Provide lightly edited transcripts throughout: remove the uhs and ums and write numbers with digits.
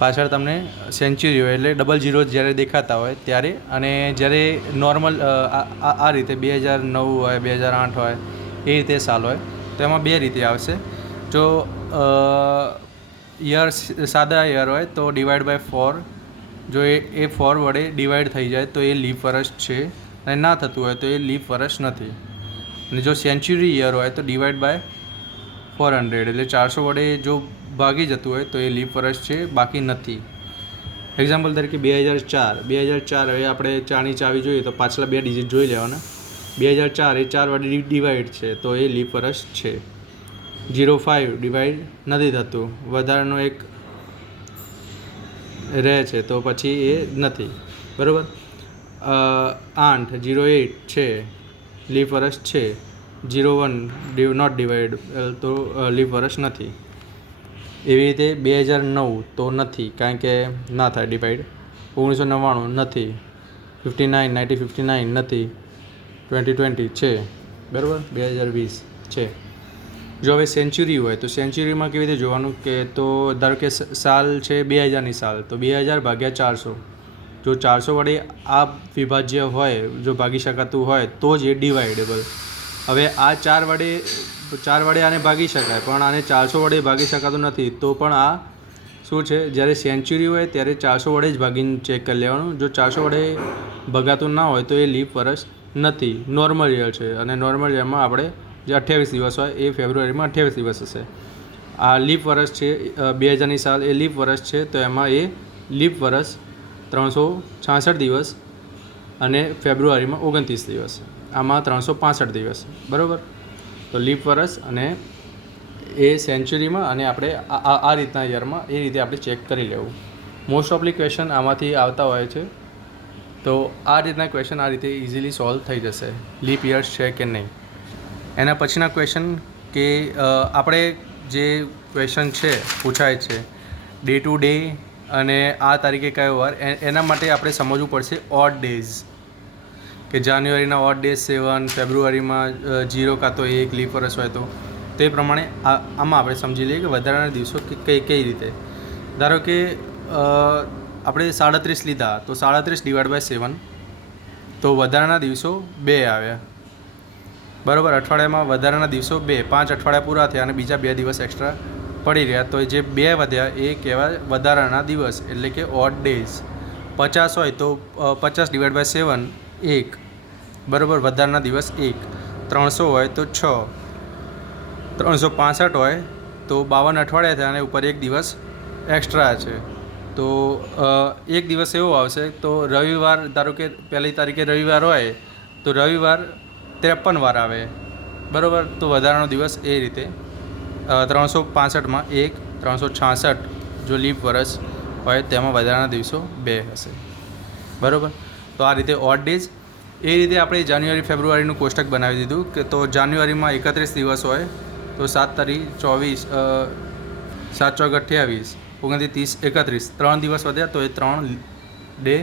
પાછળ તમને સેન્ચુરી હોય એટલે ડબલ ઝીરો જ્યારે દેખાતા હોય ત્યારે, અને જ્યારે નોર્મલ આ રીતે 2009 હોય, 2008 હોય, એ રીતે સાલ હોય તો એમાં બે રીતે આવશે. જો યર સાદા યર હોય તો ડિવાઈડ બાય 4, જો એ 4 વડે ડિવાઈડ થઈ જાય તો એ લીપ વર્ષ છે, અને ના થતું હોય તો એ લીપ વર્ષ નથી. અને જો સેન્ચુરી યર હોય તો ડિવાઈડ બાય 400, એટલે 400 વડે જો ભાગી જતું હોય તો એ લીપ વર્ષ છે, બાકી નથી. એક્ઝામ્પલ તરીકે 2004 હવે આપણે 4ની ચાવી જોઈએ તો પાછલા 2 ડિજિટ જોઈ લેવાના. 2004 એ 4 વડે ડિવાઈડ છે તો એ લીપ વર્ષ છે. 05 ડિવાઈડ નથી થતું, વધારાનો એક રહે છે તો પછી એ નથી, બરાબર. 08 છે, લીપ વર્ષ છે. 01 નોટ ડિવાઈડ તો લીપ વર્ષ નથી. એવી રીતે 2009 તો નથી, કારણ કે ના થાય ડિવાઈડ. 1999 નથી. 1959 નથી. 2020 છે, બરાબર. 2020 છે. જો હવે સેન્ચુરી હોય તો સેન્ચુરીમાં કેવી રીતે જોવાનું કે, તો ધારો કે સાલ છે 2000ની સાલ, તો 2000 ભાગ્યા 400. જો 400 વડે આ વિભાજ્ય હોય, જો ભાગી શકાતું હોય તો જ એ ડિવાઈડેબલ. હવે આ 4 વડે આને ભાગી શકાય, પણ આને 400 વડે ભાગી શકાતું નથી, તો પણ આ શું છે, જ્યારે સેન્ચુરી હોય ત્યારે 400 વડે જ ભાગીને ચેક કરી લેવાનું. જો 400 વડે ભગાતું ના હોય તો એ લીપ વર્ષ નથી, નોર્મલ યર છે. અને નોર્મલ યરમાં આપણે જે 28 દિવસ હોય એ ફેબ્રુઆરીમાં 28 દિવસ હશે. આ લીપ વર્ષ છે 2000ની સાલ, એ લીપ વર્ષ છે તો એમાં એ લીપ વર્ષ 366 દિવસ, અને ફેબ્રુઆરીમાં 29 દિવસ, આમાં 365 દિવસ, બરાબર. તો લીપ વર્ષ અને એ સેન્ચુરીમાં, અને આપણે આ રીતના યરમાં એ રીતે આપણે ચેક કરી લેવું. મોસ્ટ ઓફલી ક્વેશ્ચન આમાંથી આવતા હોય છે, તો આ રીતના ક્વેશ્ચન આ રીતે ઇઝીલી સોલ્વ થઈ જશે, લીપ યર્સ છે કે નહીં. એના પછીના ક્વેશ્ચન કે આપણે જે ક્વેશ્ચન છે પૂછાય છે ડે ટુ ડે અને આ તારીખે કયો વાર, એના માટે આપણે સમજવું પડશે ઓડ ડેઝ, કે જાન્યુઆરીના ઓડ ડેઝ 7, ફેબ્રુઆરીમાં 0 કાં તો 1 લીપ વર્ષ હોય તો તે પ્રમાણે આમાં આપણે સમજી લઈએ કે વધારાના દિવસો કઈ રીતે. ધારો કે આપણે 37 લીધા તો 37 ડિવાઈડ બાય 7, તો વધારાના દિવસો 2 આવ્યા, બરાબર. અઠવાડિયામાં વધારાના દિવસો 2, 5 અઠવાડિયા પૂરા થયા અને બીજા 2 દિવસ એક્સ્ટ્રા પડી રહ્યા, તો જે 2 વધ્યા એ કહેવાય વધારાના દિવસ, એટલે કે ઓડ ડેઝ. 50 હોય તો 50 ડિવાઈડ બાય 7 1, બરાબર, વધારાના દિવસ 1. 300 હોય તો 6. 365 હોય તો 52 અઠવાડિયા થયા અને ઉપર 1 દિવસ એક્સ્ટ્રા છે, તો એક દિવસ એવો આવશે, તો રવિવાર, ધારો કે 1લી તારીખે રવિવાર હોય તો રવિવાર 53 વાર આવે, બરાબર. તો વધારાનો દિવસ એ રીતે 365માં 1, 366 જો લીપ વર્ષ હોય તેમાં વધારાના દિવસો 2 હશે, બરાબર. તો આ રીતે ઓડ ડેઝ. એ રીતે આપણે જાન્યુઆરી ફેબ્રુઆરીનું કોષ્ટક બનાવી દીધું કે, તો જાન્યુઆરીમાં 31 દિવસ હોય તો 7 તારીખ 24, 7 ચોક 28, 29, 31, 3 દિવસ વધ્યા તો એ 3 ડે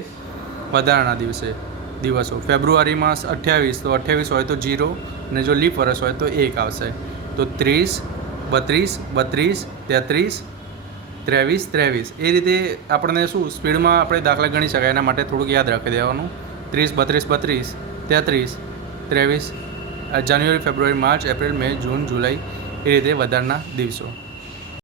વધારાના દિવસો. ફેબ્રુઆરીમાં 28 તો 28 હોય તો 0, અને જો લીપ વર્ષ હોય તો 1 આવશે, તો 30, 32, 32, 33, 23. એ રીતે આપણને શું સ્પીડમાં આપણે દાખલા ગણી શકાય, એના માટે થોડુંક યાદ રાખી દેવાનું. 30, 32, 33, 23, જાન્યુઆરી, ફેબ્રુઆરી, માર્ચ, એપ્રિલ, મે, જૂન, જુલાઈ, એ રીતે વધારાના દિવસો.